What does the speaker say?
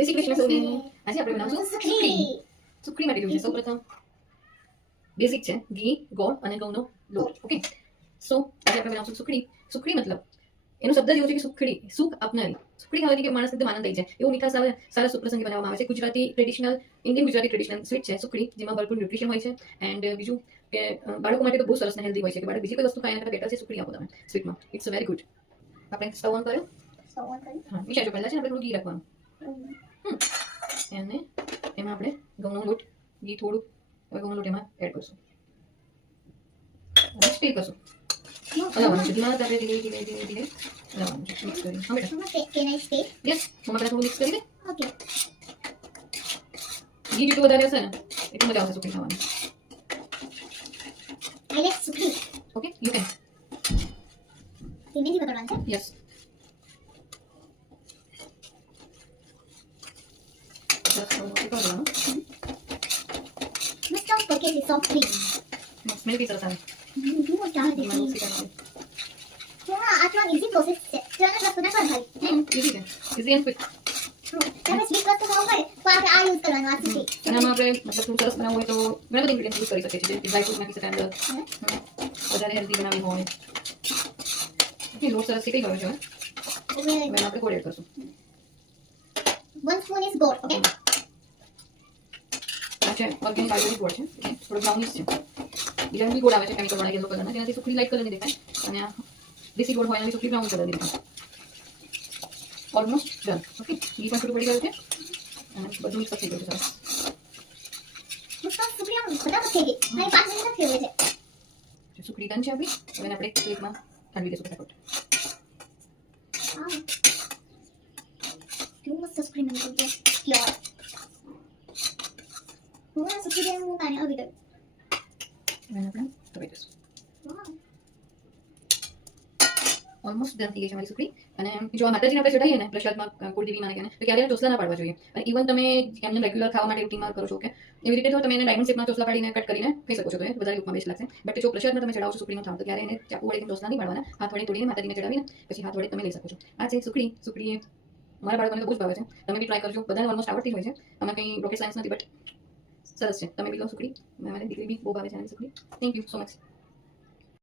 જય શ્રી કૃષ્ણ સૌને. આજે આપણે બનાવશું સુખડી. સુખડી માટે જોઈએ સૌપ્રથમ બેઝિક છે ઘી, ગોળ અને ઘઉંનો લોટ. ઓકે, સો આજે આપણે બનાવશું સુખડી. સુખડી મતલબ એનો શબ્દ જ એવો છે કે સુખડી, સુખ આપનારી. સુખડી ખાવાથી કે માણસ એકદમ આનંદ થઈ જાય એવું મીઠા સારા સુપ્રસંગે બનાવવામાં આવે છે. Gujarati traditional, Indian Gujarati traditional sweet છે સુખડી, જેમાં ભરપૂર ન્યુટ્રિશન હોય છે. એન્ડ બીજું કે બાળકો માટે તો બહુ સરસ ને હેલ્ધી હોય છે કે બાળક બીજી કોઈ વસ્તુ ખાય એના કરતાં બેટર છે સુખડી આપો તમે સ્વીટમાં. It's very good. આપણે સ્ટવ ઓન કર્યો. હા, મીઠા જો પહેલા છે આપણે થોડું ઘી રાખવાનું. અને એમાં આપણે ઘઉંનો લોટ, ઘી થોડું, હવે ઘઉંનો લોટ એમાં એડ કરશું. સ્ટીર કરશું. હલાવવાનું છે ધીમા તાપે, ધીરે ધીરે ધીરે ધીરે હલાવવાનું છે. મિક્સ કરી. હા બેટા. Can I stay? યસ, મમ્મા પહેલા થોડું મિક્સ કરી દે. Okay. ઘી જેટલું વધારે હશે ને એટલું મજા આવશે સુખડી ખાવાની. I like sukhdi. Okay, you can. ધીમે ધીમે કરવાનું છે. યસ. મસ્ત પકેલી સોફ્ટ ક્રીમ. સ્મેલ બી સરસ આવે. હું ચાહ ઘીમાં દેતી. મિક્સ કરવાનું. હા, આ તો ઈઝી પ્રોસેસ છે. ચાલો વસ્તુ ના ખાલી. ઇઝી છે, ઇઝી એન્ડ ક્વિક. તમે સ્વીટ વસ્તુ ખાવ હોય તો આપણે આ યુઝ કરવાનું આ સુખડી. અને આમાં આપણે મતલબ થોડું સરસ બનાવવું હોય તો ઘણા બધા ઇન્ગ્રેડિયન્ટ યુઝ કરી શકીએ છીએ. ડ્રાય ફ્રૂટ નાખી શકાય અંદર. વધારે હેલ્ધી બનાવવી હોય. ઓકે, લોટ સરસ શેકાઈ ગયો છે હવે. હવે હવે આપણે ગોળ એડ કરશું. 1 spoon is gold, okay? આ છે ઓર્ગેનિક આયુર્વેદિક ગોળ છે. થોડો બ્રાઉનિશ છે. બીજા બી ગોળ આવે છે કેમિકલ વાળા યલો કલરના, જેનાથી સુખડી લાઇટ કલરની દેખાય. અને આ દેશી ગોળ હોય એનાથી સુખડી બ્રાઉન કલરની દેખાય. Almost done. ઓકે, ઘી પણ થોડું પડી ગયું છે અને બધું મિક્સ થઈ ગયું છે સરસ. મુસ્તો સુખડી આમ ફટાફટ થઈ ગઈ. મારી 5 મિનિટ જ થઈ ગઈ છે. સુખડી ડન છે આપણી. હવે એને આપણે પ્લેટમાં કાઢી દઈશું ફટાફટ. હા. કેવું મસ્ત સુખડી બની છે. પ્યોર. હું આ સુખડી હું પાણી આવી ગયું. હવે આપણે તળી દઈશું. વાહ. ઓલમોસ્ટ ડન થઈ ગઈ છે મારી સુખડી. અને જો આ માતાજીને આપણે ચડાવીએ ને પ્રસાદમાં કુળદેવી માને તો ક્યારે ચોસલા ના પાડવા જોઈએ. અને ઇવન તમે એમને રેગ્યુલર ખાવા માટે રૂટીનમાં કરો છો કે એવી રીતે તો તમે એને ડાયમંડ શેપમાં ચોસલા પાડીને કટ કરીને ખાઈ શકો છો. તો એ વધારે રૂપમાં બેસ્ટ લાગશે. બટ જો પ્રસાદમાં તમે ચડાવો છો સુખડીનો થાળ તો ક્યારે એને ચાકુ વડે ચોસલા નહીં પાડવાના. હાથ વડે તોડીને માતાજીને ચડાવીને પછી હાથ વડે તમે લઈ શકો છો. આ છે સુખડી. સુખડી એ મારા બાળકોને તો બહુ જ ભાવે છે. તમે બી ટ્રાય કરજો. બધાને ઓલમોસ્ટ આવડતી હોય છે. આમાં કંઈ રોકેટ સાયન્સ નથી, બટ સરસ છે. તમે બી લો સુખડી. મારી દીકરી બી બહુ ભાવે છે આની સુખડી. Thank you so much.